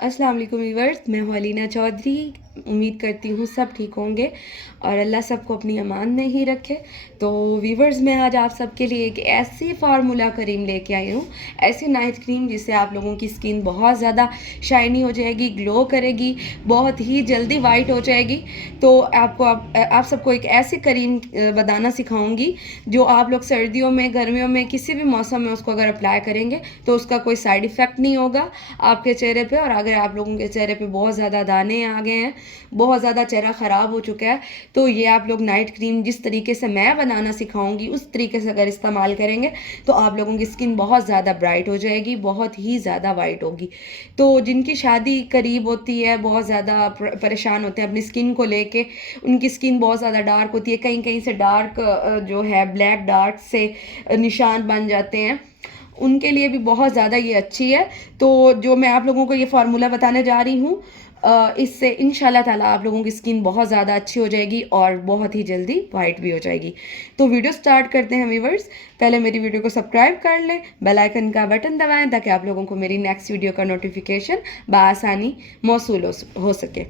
अस्सलाम वालेकुम व्यूअर्स, मैं हूं अलीना चौधरी। उम्मीद करती हूँ सब ठीक होंगे और अल्लाह सबको अपनी अमान में ही रखे। तो व्यूअर्स, मैं आज आप सबके लिए एक ऐसी फार्मूला क्रीम लेके आई हूँ, ऐसी नाइट क्रीम जिससे आप लोगों की स्किन बहुत ज़्यादा शाइनी हो जाएगी, ग्लो करेगी, बहुत ही जल्दी वाइट हो जाएगी। तो आप सबको एक ऐसी क्रीम बनाना सिखाऊंगी जो आप लोग सर्दियों में, गर्मियों में, किसी भी मौसम में उसको अगर अप्लाई करेंगे तो उसका कोई साइड इफ़ेक्ट नहीं होगा आपके चेहरे पे। और अगर आप लोगों के चेहरे पे बहुत ज़्यादा दाने आ गए हैं, बहुत ज़्यादा चेहरा ख़राब हो चुका है, तो ये आप लोग नाइट क्रीम जिस तरीके से मैं बनाना सिखाऊंगी उस तरीके से अगर इस्तेमाल करेंगे तो आप लोगों की स्किन बहुत ज़्यादा ब्राइट हो जाएगी, बहुत ही ज़्यादा वाइट होगी। तो जिनकी शादी करीब होती है, बहुत ज़्यादा परेशान होते हैं अपनी स्किन को लेके, उनकी स्किन बहुत ज़्यादा डार्क होती है, कहीं कहीं से डार्क जो है ब्लैक डार्क से निशान बन जाते हैं, उनके लिए भी बहुत ज़्यादा ये अच्छी है। तो जो मैं आप लोगों को ये फार्मूला बताने जा रही हूँ, इससे इंशाल्लाह ताला आप लोगों की स्किन बहुत ज़्यादा अच्छी हो जाएगी और बहुत ही जल्दी वाइट भी हो जाएगी। तो वीडियो स्टार्ट करते हैं व्यूवर्स। पहले मेरी वीडियो को सब्सक्राइब कर लें, बेल आइकन का बटन दबाएं ताकि आप लोगों को मेरी नेक्स्ट वीडियो का नोटिफिकेशन बआसानी मौसूल हो सके।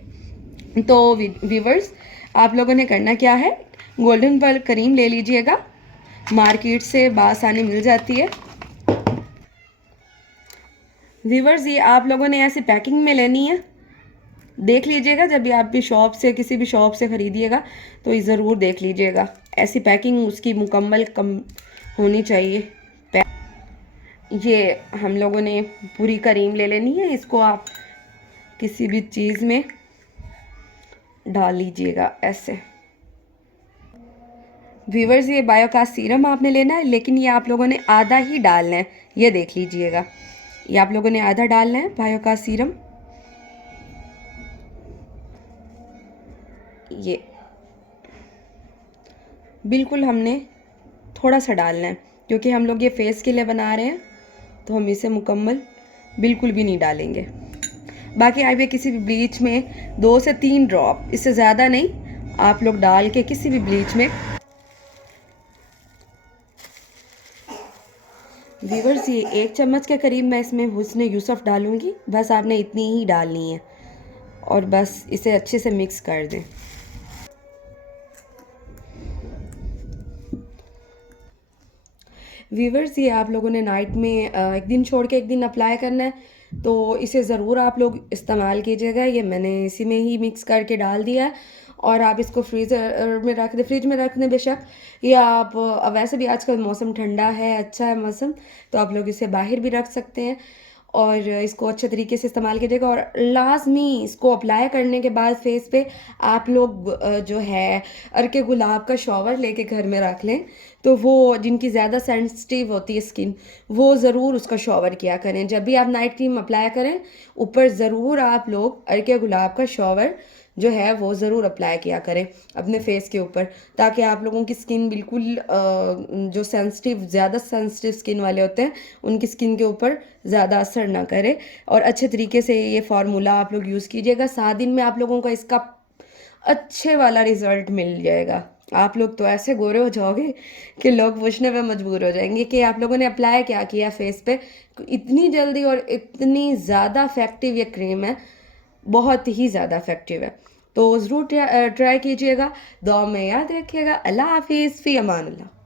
तो व्यूवर्स, आप लोगों ने करना क्या है, गोल्डन पल क्रीम ले लीजिएगा, मार्केट से बआसानी मिल जाती है। व्यूवर्स, ये आप लोगों ने ऐसी पैकिंग में लेनी है, देख लीजिएगा जब भी आप भी शॉप से, किसी भी शॉप से ख़रीदिएगा तो ये ज़रूर देख लीजिएगा, ऐसी पैकिंग उसकी मुकम्मल कम होनी चाहिए। ये हम लोगों ने पूरी क्रीम ले लेनी है, इसको आप किसी भी चीज़ में डाल लीजिएगा ऐसे। व्यूवर्स, ये बायोकास्ट सीरम आपने लेना है, लेकिन ये आप लोगों ने आधा ही डालना है, ये देख लीजिएगा, ये आप लोगों ने आधा डालना है बायोकास्ट सीरम। ये बिल्कुल हमने थोड़ा सा डालना है क्योंकि हम लोग ये फेस के लिए बना रहे हैं, तो हम इसे मुकम्मल बिल्कुल भी नहीं डालेंगे। बाकी आप ये किसी भी ब्लीच में 2 से 3 ड्रॉप, इससे ज़्यादा नहीं, आप लोग डाल के किसी भी ब्लीच में। व्यूअर्स, ये 1 चम्मच के करीब मैं इसमें हुस्न यूसुफ डालूंगी, बस आपने इतनी ही डालनी है और बस इसे अच्छे से मिक्स कर दें। व्यूवर्स, ये आप लोगों ने नाइट में एक दिन छोड़ के एक दिन अप्लाई करना है, तो इसे ज़रूर आप लोग इस्तेमाल कीजिएगा। ये मैंने इसी में ही मिक्स करके डाल दिया है और आप इसको फ्रीज़र में रख दें, फ्रिज में रख दें बेशक, या आप वैसे भी आजकल मौसम ठंडा है, अच्छा है मौसम, तो आप लोग इसे बाहर भी रख सकते हैं और इसको अच्छे तरीके से इस्तेमाल कीजिएगा। और लाजमी इसको अप्लाई करने के बाद फेस पे आप लोग जो है अर्के गुलाब का शॉवर लेके घर में रख लें, तो वो जिनकी ज़्यादा सेंसिटिव होती है स्किन, वो ज़रूर उसका शॉवर किया करें। जब भी आप नाइट क्रीम अप्लाई करें, ऊपर ज़रूर आप लोग अर्के गुलाब का शॉवर जो है वो ज़रूर अप्लाई किया करें अपने फेस के ऊपर, ताकि आप लोगों की स्किन बिल्कुल जो ज़्यादा सेंसिटिव स्किन वाले होते हैं उनकी स्किन के ऊपर ज़्यादा असर ना करे। और अच्छे तरीके से ये फार्मूला आप लोग यूज़ कीजिएगा, 7 दिन में आप लोगों को इसका अच्छे वाला रिज़ल्ट मिल जाएगा। आप लोग तो ऐसे गोरे हो जाओगे कि लोग पूछने पे मजबूर हो जाएंगे कि आप लोगों ने अप्लाई क्या किया फेस पे, इतनी जल्दी और इतनी ज़्यादा इफ़ेक्टिव ये क्रीम है, बहुत ही ज़्यादा इफ़ेक्टिव है। तो ज़रूर ट्राई कीजिएगा। दुआ में याद रखिएगा। अल्लाह हाफिज़, फ़ी अमान अल्लाह।